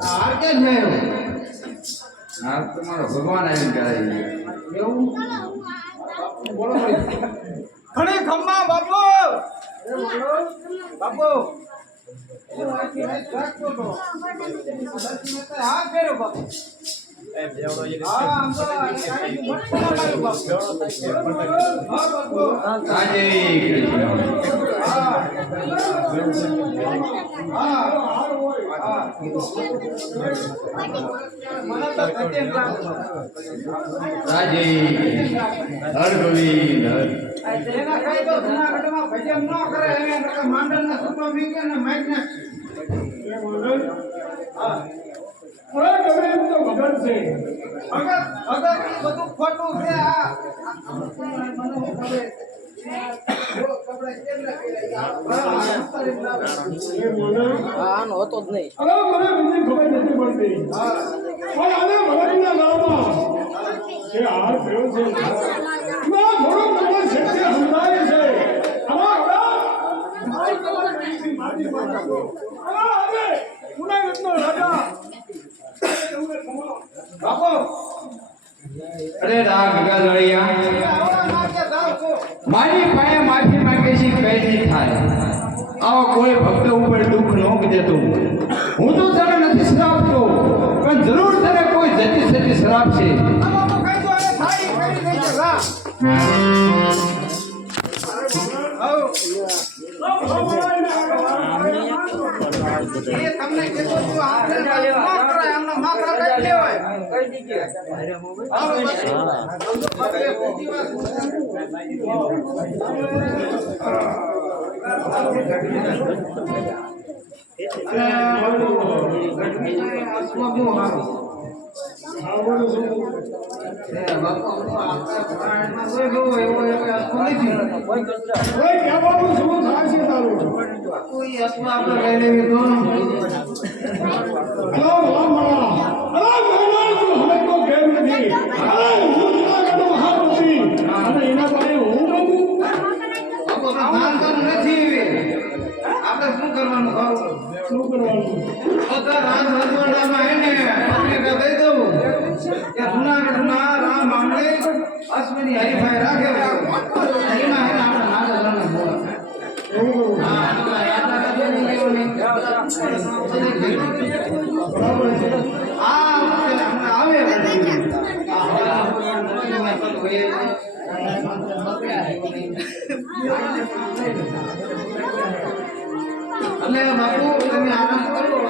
હાર કે નહીં હાર તો મારો ભગવાન આવીને કરાવી એવું બોલો ખડે ખમ્મા બાપુ બાપુ હા ફેરો બાપુ હોતો જ નહીં અરે રાગ મારી પાસે માફી માંગે છે કઈ નહીં થાય આવો કોઈ ભક્ત ઉપર દુઃખ ન દેતું હું તો તને નથી શ્રાપતો પણ જરૂર તને કોઈ જતી સતી શ્રાપ છે તમને કીધું અને બાપુ તમે આરામ કરો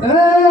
Hey!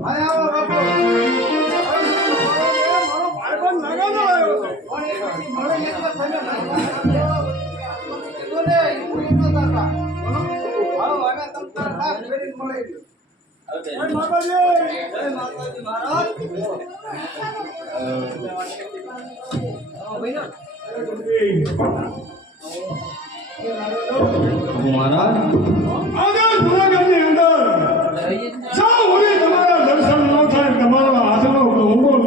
આય આવો બાપુ મારો ભાઈબંધ નગાનો આવ્યો છે કોણ એક પછી મળે એક તો તમે કીધું ને ભૂલી ન થતા આવો હવે તમ તાર લાખ ફેરી મળે જય માતાજી મહારાજ મહારાજ આગળ જુનાગઢની અંદર જ્યાં સુધી તમારા દર્શન ન થાય તમારા હાથનો ઊંઘો ન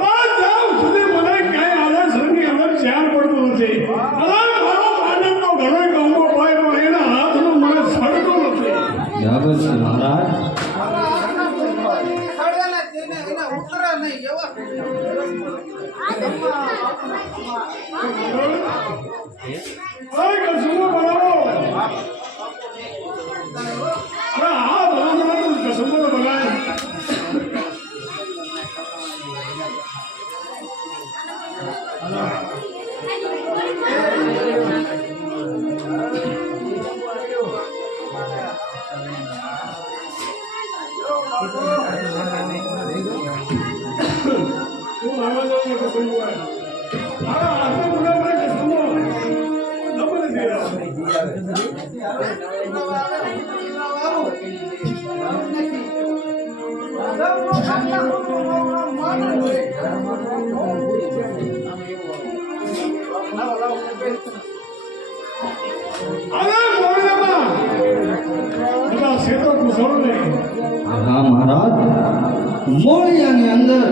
આ જ્યાં સુધી મને ક્યાંય આના શરીરની અંદર ચેન પડતું નથી અને મારો આનંદનો ઘણો ઊંઘો પાય પણ એના હાથનો મને સડતો નથી બરાબર છે મહારાજ સાડેલા તેને એના ઉતરા નહીં એવા અરે કસુમો બનાવો અરે હા બનાવો કસુમો બનાય તું આવા જો કસુમો હા આપણે બનાવો કસુમો નબળે અરે મોરલામાં બધા સેતો કુશળ નહીં હા મહારાજ મોળિયાની અંદર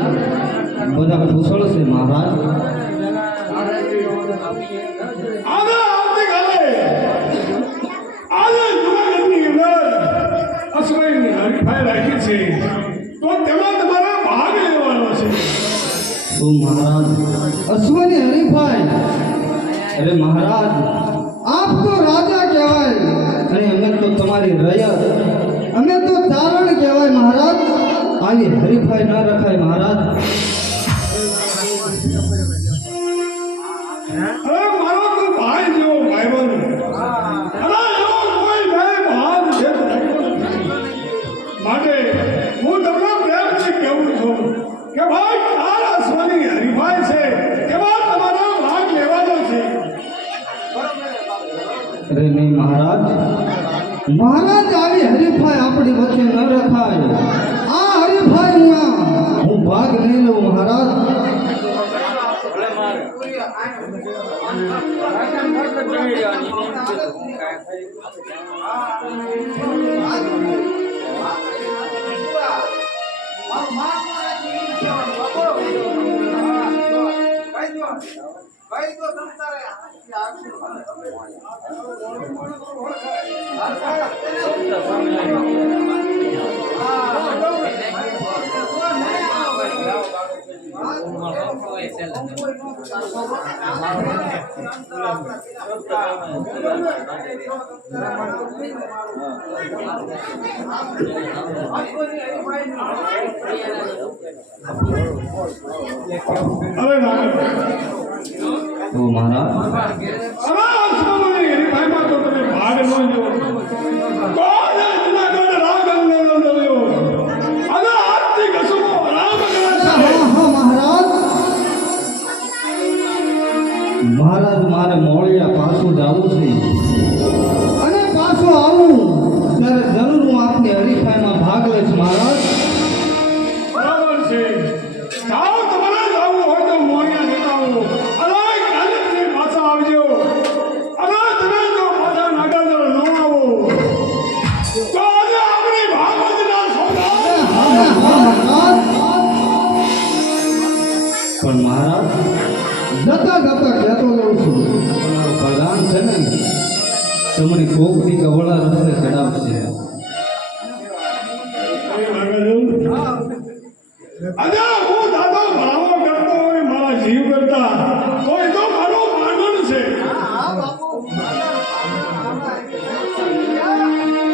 બધા કુશળ છે મહારાજ આજે આવતીકાલે આજે જુનાગઢની અંદર અશ્વની હરીફાઈ રાખી છે તો તેમાં તમારે ભાગ લેવાનો છે તો મહારાજ અશ્વની હરીફાઈ અરે મહારાજ આપ તો રાજા કહેવાય અને અમે તો તમારી રયત અમે તો ચારણ કહેવાય મહારાજ આવી હરીફાઈ ન રખાય મહારાજ અરે મારો તો ભાઈ જેવો ભાઈબંધ અરે એવો કોઈ ભાઈ ભાગ છે જ નહીં. માટે હું તમને પ્રેમથી કહેવું છું કે ભાઈ ચાર અશ્વની હરીફાઈ છે એમાં તમારો ભાગ લેવાનો છે અરે નહીં મહારાજ મહારાજ આવી હરીફાઈ આપણી વચ્ચે ન રખાય આ હરીફાઈમાં હું ભાગ નહીં લઉં મહારાજ અરે ના તો મહારાજ અરે અશ્વની હરીફાઈમાં તો તમે ભાગ ન લો કોણ જુનાગઢ રામગંગાનો દરિયો અને આજથી કસુમો રામગંગા મહારાજ મહારાજ મારે મોળિયા પાછું જવું છે અને પાછું આવું ત્યારે જરૂર હું આપની હરીફાઈમાં ભાગ લઈશ મહારાજ બરાબર છે જાઓ તમારે જવું હોય તો મોરિયા જતા આવો અને કાલે પાછા આવજો અને તમે જો પાછા નાગાદર ન આવો તો આજે આપણી ભાગવતના સોગંદ પણ મહારાજ જતા જતા કહેતો જઉં છું તમારો પ્રધાન છે ને તમને કોકની કવળા રસ્તે ચડાવશે આજે હું દાદો ભણાવો કરતો હોય મારા જીવ કરતા કોઈ તો મારો માંડણ છે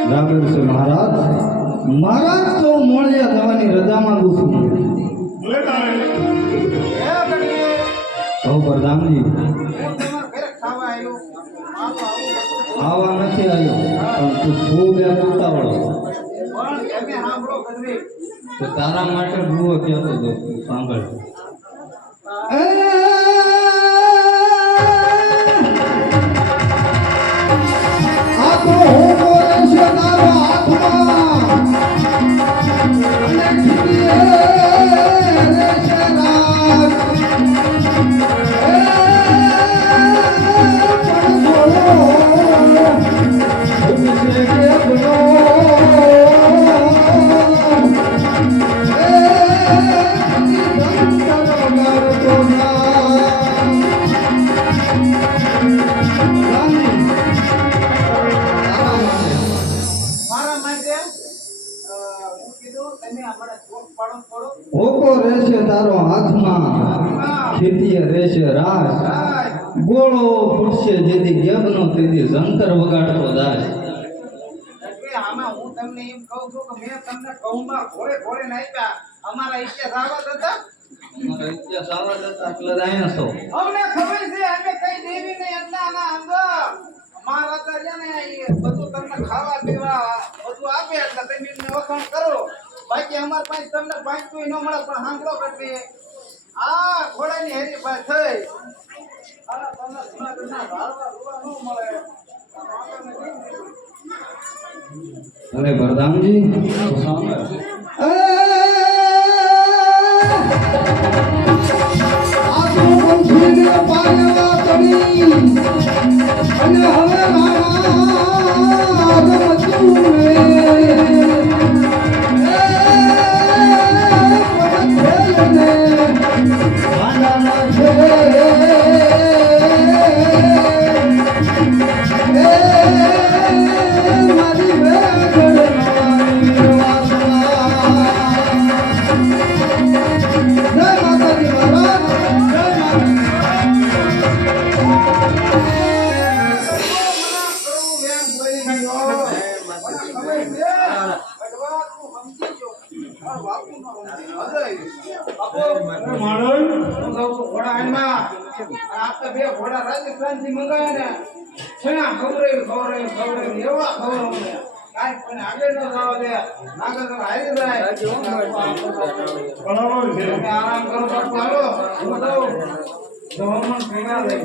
બરાબર છે મહારાજ મહારાજ તો મોળિયા જવાની રજા માંગુ છું ભલે તારે કહો પ્રધાનજી તમારા ઘરે ખાવા આવ્યો આવા નથી આવ્યો પણ તું ખૂબ એક ઉતાવળો પણ તમે સાંભળો ગઢવી. તો તારા માટે ભૂવો કહેતો હતો સાંભળ આ તો હું બોલે છે તારો હાથમાં અને ખીલીએ રહેશે રાત. પણ બોલો ઉગશે કેવડો મારા માટે હું કીધું તમે અમારા ચોક પાડો પડો. હોકો રહેશે તારો હાથમાં ખેતીએ રહેશે રાસ હાય. ગોળો ફૂટશે જેથી ગેબનો તેથી જંતર વગાડતો દાસ. એટલે આમાં હું તમને એમ કહું છું કે મેં તમને ઘઉંમાં ઘોડે ઘોડે નાખ્યા. અમારા ઇતિહાસ આવા જ હતા. અમારો ઇતિહાસ આવા જ હતા એટલે જ અહીંયા છો. અમને ખબર છે અમે કઈ દેવી ને એટલાના અંદર અમારા તો છે ને એ બધું તમને ખાવા પીવા બધું આપે એટલે તમે એમને વખાણ કરો. બાકી અમાર પાસે તમને પાંચું ન મળે પણ સાંભળો કરતી આ ઘોડાની હરીફાઈ થઈ આ તમને જૂનાગઢના ધારવા રૂવા ન મળે. અરે વરદાનજી તો સાંભળ. આ તો પંખીને પાયવા તણી અને હવે મારા રમતું રે. રાજસ્થાનથી મંગાવ્યા ને છેના ખવડાવી એવા ખવડાવે કાંઈ પણ આગળ ન જવા દે આગળ તો હારી જાય. બરાબર છે. તમે આરામ કરો બાપુ હાલો હું દઉં જવામણ ભેગા થઈ.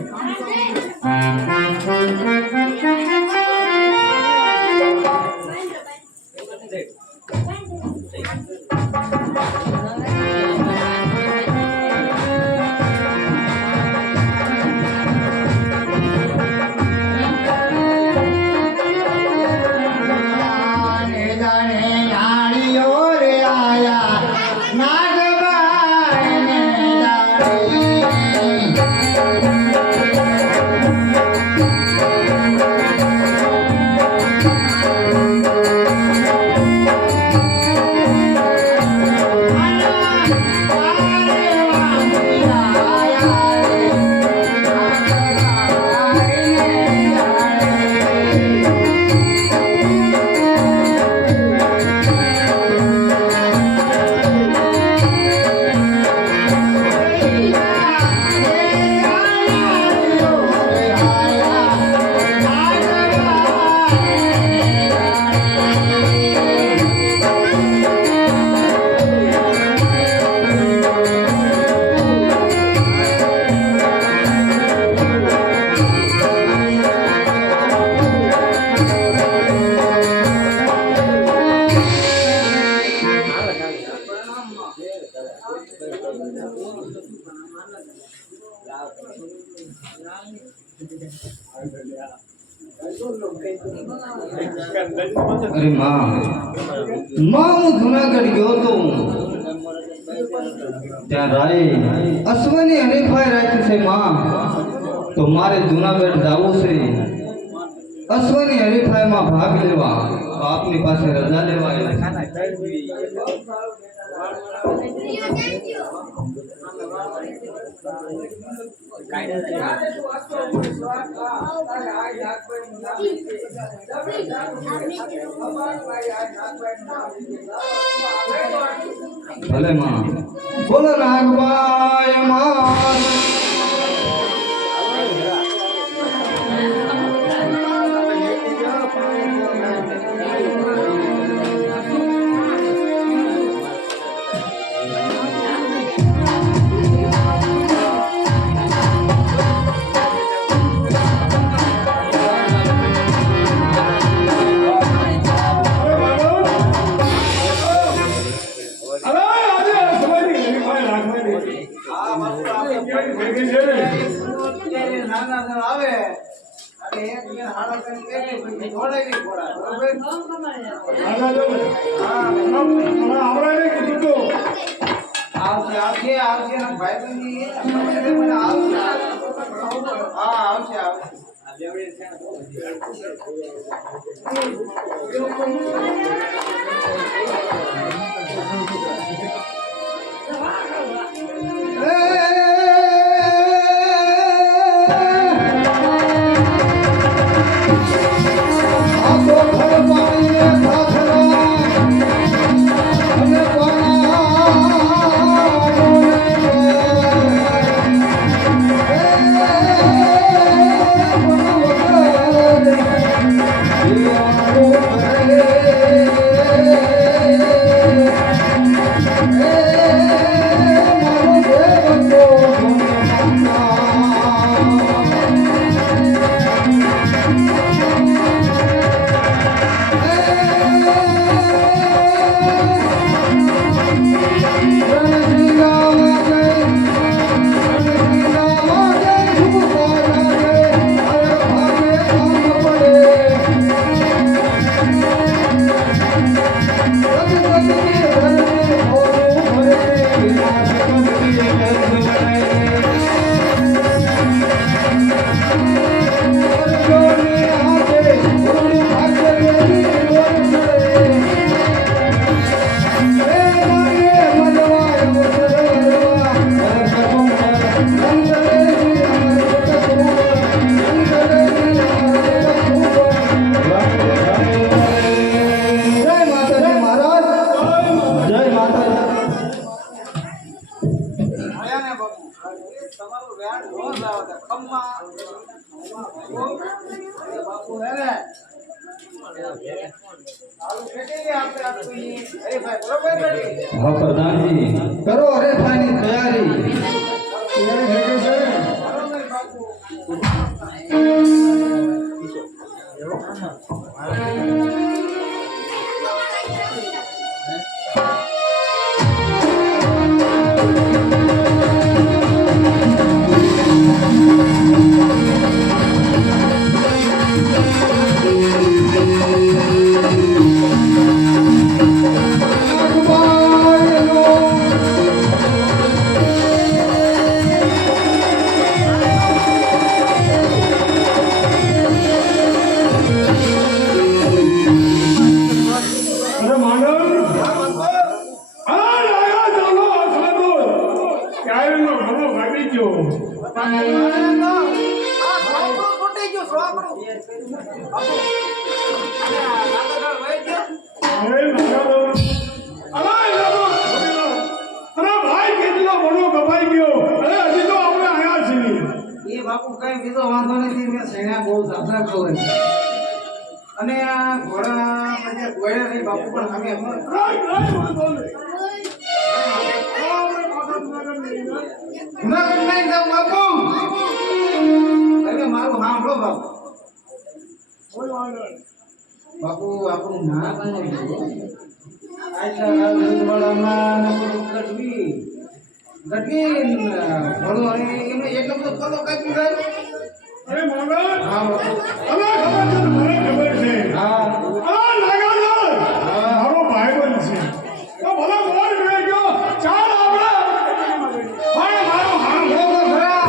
અરે માં હું જુનાગઢ ગયો તો ત્યાં રાય અશ્વની હરીફાઈ રાખી છે માં. તો મારે જુનાગઢ જવું છે અશ્વની હરીફાઈમાં ભાગ લેવા. તો આપની પાસે રજા લેવા ભલે માં. બોલો નાગબાઈ માં. જનાર્દન આવે અને એક બે હાડા કરીને કેટલી પછી જોડાવી પડે બરોબર હા આવડે કીધું તો આવશે આવશે આવશે ને ભાઈબંધી મને આવશે હા આવશે આવશે તમારું વ્યાજ રોજ આવે ખમ્મા બાપુ હે ને આલુ કેટલી આપણે આપી અરે ભાઈ બરોબર રેડી હા પ્રધાનજી કરો હરીફાઈની તૈયારી બરોબર બાપુ બાપુ કઈ બીજો વાંધો નથી મેં સેના બહુ જાત્રા કરી અને આ ઘોડા મને ગોળ્યા નહીં બાપુ પણ અમે જુનાગઢ નહીં જાવ બાપુ તમે મારું સાંભળો બાપુ બાપુ આપણું નામ આટલા દૂધવાળામાં ગઢવી ઘણું અને એમને એટલો બધો કલો કાપી જાય અરે મોગલ હા બાપુ અલા ખબર છે મને ખબર છે હા આ લાગાલાલ મારો ભાઈબંધ છે તો ભલા મોર મેં ગયો ચાલ આપણે પણ મારો હાંભળો તો ખરા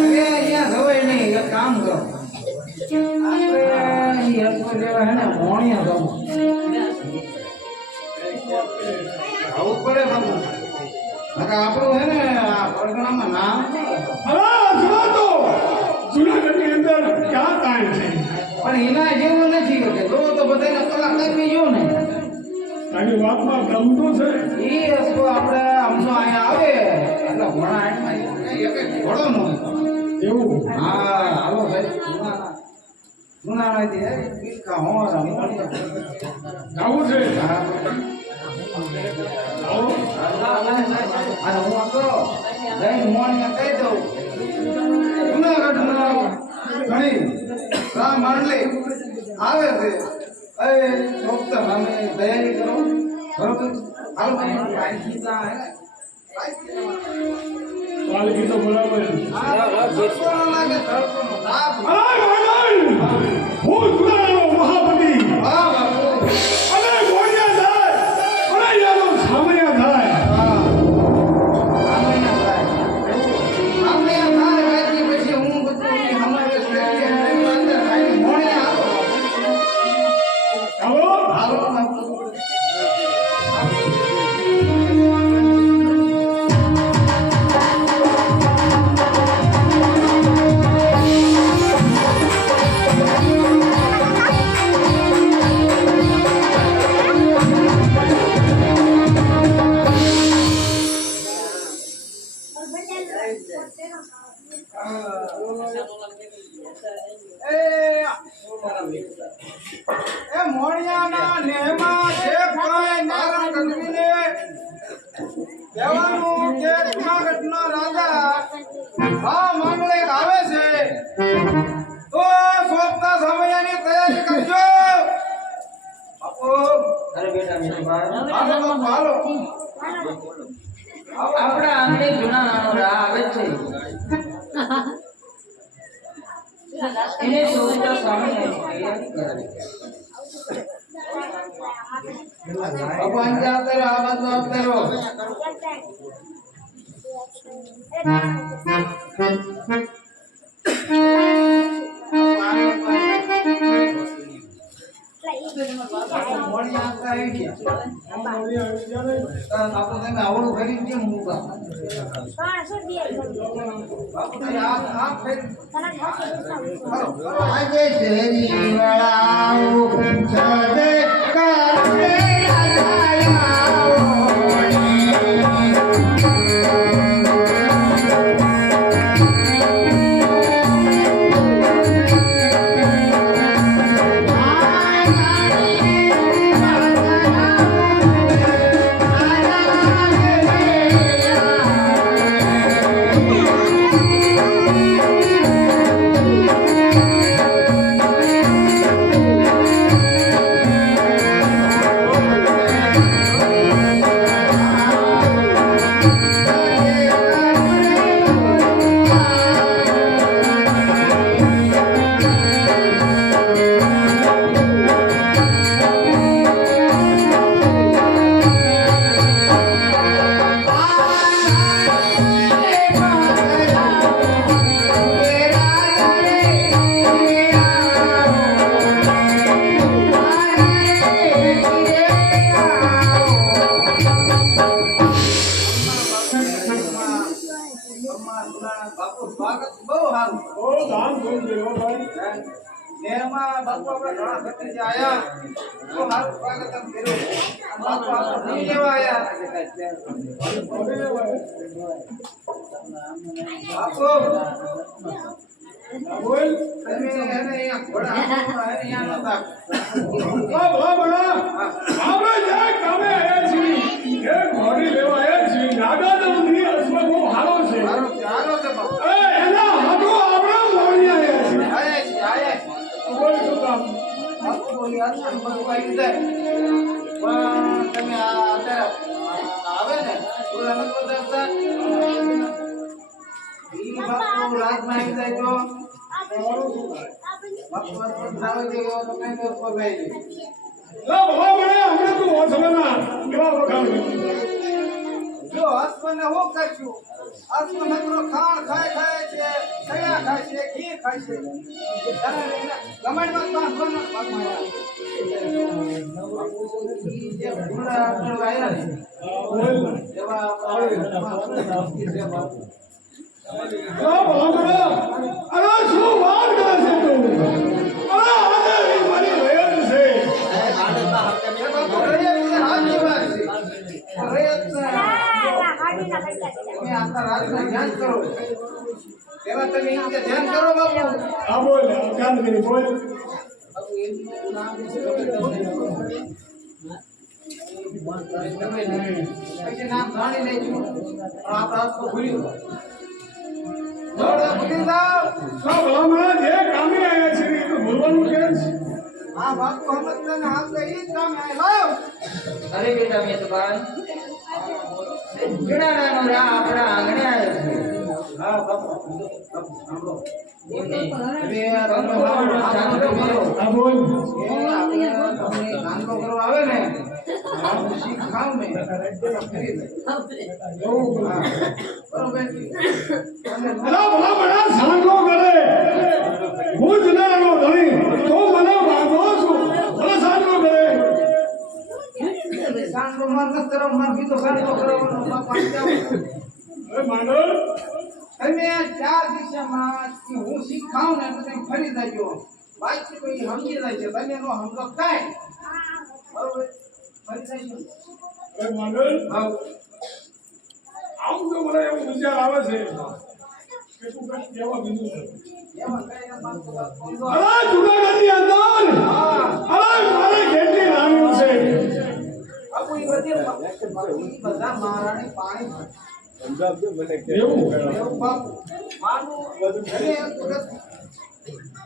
અરે અહીંયા જવાય નહીં એક કામ કરો આપણે અહીં હરકો લેવા હે ને મોણિયા જવું આવું પડે બાપુ આપણું હે ને આ પરગણામાં નામ અલા જુઓ તો જુનાગઢની અંદર ક્યાં તાણ છે પણ એના જેવું નથી કે જો તો બધાને કલાક કાપી જો ને તારી વાતમાં દમ તો છે એ રસ્તો આપણે આમનો અહીંયા આવે એટલે ઘોડા હાટમાં એક ઘોડો નો એવું હા હાલો ભાઈ જુનાણાથી હે પીકા હોરા મોણી આવું છે હા આવો અને હું આ કરો જઈને મોણીને કહી દઉં જુનાગઢમાં ઘણી રામ માંડલી આવે છે એ ચોક્કસ અમે તૈયારી કરો બરોબર હાલો ભાઈ સીધા હે ને પાલકી તો બરાબર છે. આ ધડકોનો લાગે ધડકોનો તાપ. અરે ભાઈ, હું સુરાનો મહાપતિ હા બાપુ. અને ગોળિયા થાય અને યાનો સામૈયા થાય. ચાલો એ મોણિયાના નેહમાં જે કોઈ નારણ ગઢવીને કહેવાનું કે જૂનાગઢનો રાજા આ માંગલિક આવે છે તો સોપતા સમયની તૈયારી કરજો. બાપુ અરે બેટા મીઠાભાઈ, હાલો બાપુ, હાલો. આપણા આંગણે જૂના નાનો રાહ આવે છે. એને શોધતા સામે તૈયારી કરાવી. બાપુ અંદર આવતા રહો, આ બાજુ આવતા રહો. મોણિયા આવતા આવી ગયા. બાપુ તમે આવડું ભરી કેમ મૂકા? બાપુ તમે આ ફેરી આજે શેરી વાળાઓ સદે કારે બાપુ સ્વાગત બહુ સારું. બહુ ધામ ધૂમ દેવો ભાઈ. એમાં બાપુ આપણે ઘણા ભક્તજી આયા બહુ સારું સ્વાગત એમ કર્યું. બાપુ આપણે નહીં લેવા આયા. બાપુ બોલ. તમે એને અહીંયા ઘોડા હાંકવા એને અહીંયા નતા. ભલા ભલા આપણે જે કામે આવ્યા છીએ એ ઘોડી લેવા આવ્યા છીએ. નાગાનંદની અશ્વ બહુ સારો છે. હારો છે, હારો છે બાપુ. એના હાથો આપણે મોડી આવ્યા છીએ. આયા છીએ, આયા છીએ. બોલ શું કામ? બાપુ બોલી આટલું બધું આવી જાય. પણ તમે આ અત્યારે આવે ને પૂરા નથી બતાવતા. ઈ બાપુ રાતમાં આવી જાય તો બાપુ અસ્પત આવે છે એવો તો કઈ દોષ પગાઈ જાય. ભલા ભલા હમણાં તું ઓછવાના કેવા વખાણ જો હસબન્ડ હું કરશું હસબન્ડ નકરો ખાણ ખાય છે સયા ખાય છે ઘી ખાય છે ગમાડમાં પાંચ બનો પાકમાં ઈ જે ભૂંડા આગળ આવ્યા ને બોલ. એવા અરે શું વાત કરે છે તું? અરે આજે મારી રયત છે. હાથની વાત છે રયત તમે આખા રાતના ધ્યાન કરો એવા તમે એમ કે ધ્યાન કરો બાપુ. હા બોલ કામ કરી બોલ. બાપુ એમનું નામ છે પછી નામ જાણી લેજો પણ આપણા હાથ તો ભૂલ્યું ભૂલી જાઓ. ભલા જે કામે આવ્યા છે એ તો ભૂલવાનું કેમ છે? હા બાપુ સમજતા ને હાથ ઈ જ કામે આવ્યો. અરે બેટા મીઠાભાઈ, જૂના નાનો રાહ આપણા આંગણે આવ્યો છે. હા બાપુ સાંભળો એમને હવે તમે ચાંદલો કરો આ બોલ એ આપણે તમને ચાંદલો કરવા આવે ને આપણે શીખ ખાવ ને ફરી જાય એવું હા બરોબર તમે અલા ભલા બડા સાંગો કરે હું જનાનો ધણી તો મને વાંધો છું ભલા સાંગો કરે ચાંદલો માર ન કરો માર બીજો ચાંદલો કરવાનો બાપા જાવ અરે માંડલ તમે ચાર દિશામાં હું શીખ ખાવ ને તો તમે ફરી જાજો બાકી કોઈ સમજી જાય છે તમે નો સમજો કાંઈ બરોબર ફરી જાજો અરે માંડલ હા આમ તો મને એવું વિચાર આવે છે કે તું કઈ કહેવા બીજું છે એમાં કઈ ના માનતો બાપુ અરે જુનાગઢની અંદર અરે મારે કેટલી રાણીઓ છે બાપુ એ બધા મહારાણી પાણી એવું એવું બાપુ માનું તમે એક વખત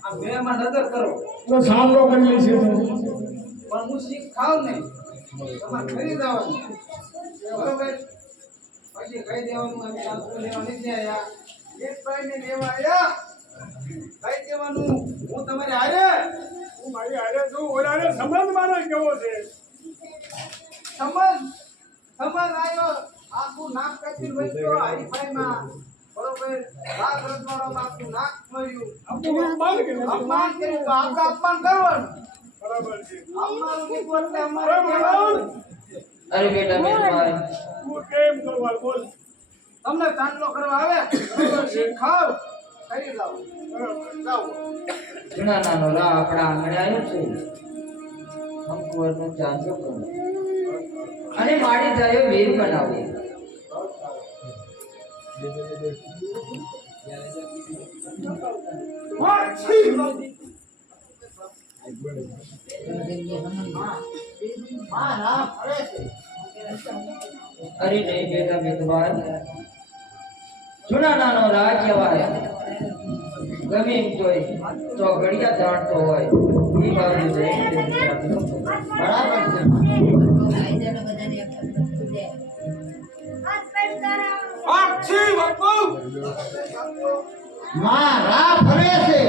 આ મેમાં નજર કરો તો સાંભળો કરી છે તો પણ હું શીખ ખાવ ને તમારે ફરી જવાનું બરોબર પછી કહી દેવાનું અમે ચાંદલો લેવા નથી આવ્યા એક ભાઈને લેવા આવ્યા કહી દેવાનું હું તમારે હારે હું મારી હારે છું ઓલાને સંબંધ મારે કેવો છે સમજ આવ્યો આખું નાક કાપી વચ્ચો હરીફાઈમાં બરોબર રાત રજવાડો આખું નાક મળ્યું આપણું અપમાન કે અપમાન કર્યું તો આપણે અપમાન કરવાનું બરાબર છે અપમાન કીધું એટલે અમારે કહેવાનું. અરે બેટા મેરભાઈ તું કેમ કરવા બોલ તમને ચાંદલો કરવા આવે બરોબર શીખ ખાવ કરી જાઓ જાઓ જૂના નાનો રા આપણા આંગણે આવ્યો છે અંકુરનો ચાંદલો કરો અને મારી જાય વીર બનાવો અરે નહીં બેટા મેરભાઈ જૂના નાનો રા કહેવાય ગમે એમ તોય તો ઘડિયા જાણતો હોય એ બાજુ જઈને બરાબર છે માં રા ફરે છે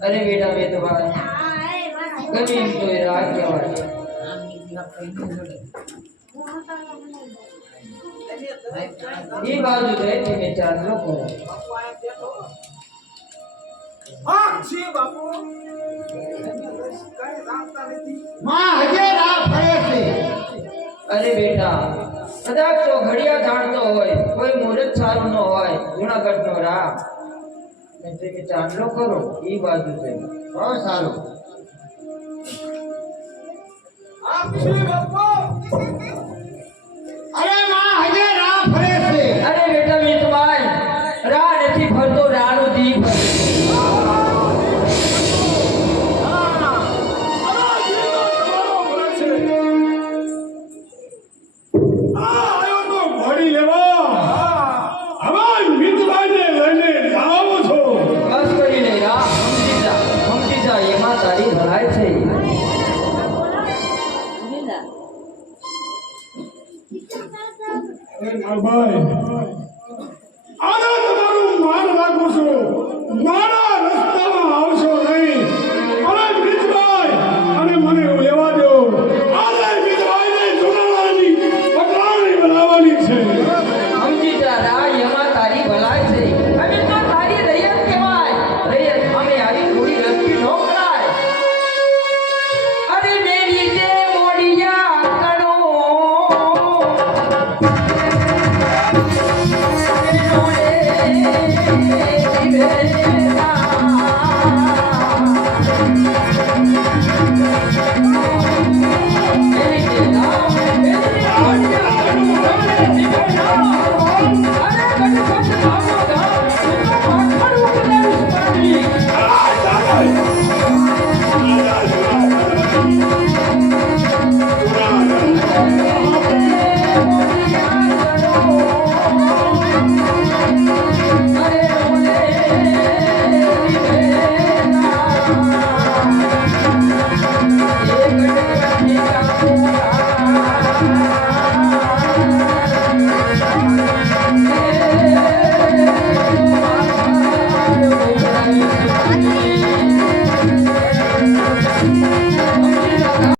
અરે બેટા મેરભાઈ ગમે એમ તોય રા કહેવાય એ બાજુ જઈ તમે ચાંદલો કરો બાપુ આયા બેઠો હા છી બાપુ કઈ જાણતા નથી માં હજે રા ફરે છે અરે બેટા કદાચ તો ઘડિયા જાણતો હોય કોઈ મુહૂર્ત સારું ન હોય જુનાગઢ નો રા ને તમે ચાંદલો કરો એ બાજુ જઈ બહુ સારું હા છી બાપુ અરે માં હજે રા ફરે છે અરે બેટા મિતભાઈ રા નથી ફરતો રાનું દી ફરે આવ્યો તો ઘોડી લેવા હવે મિતભાઈને લઈને જાવ છો બસ કરીને રા સમજી જા એમાં તારી ભલાઈ છે ભાઈ આના તમારું માન રાખું છું મારા રસ્તામાં આવશો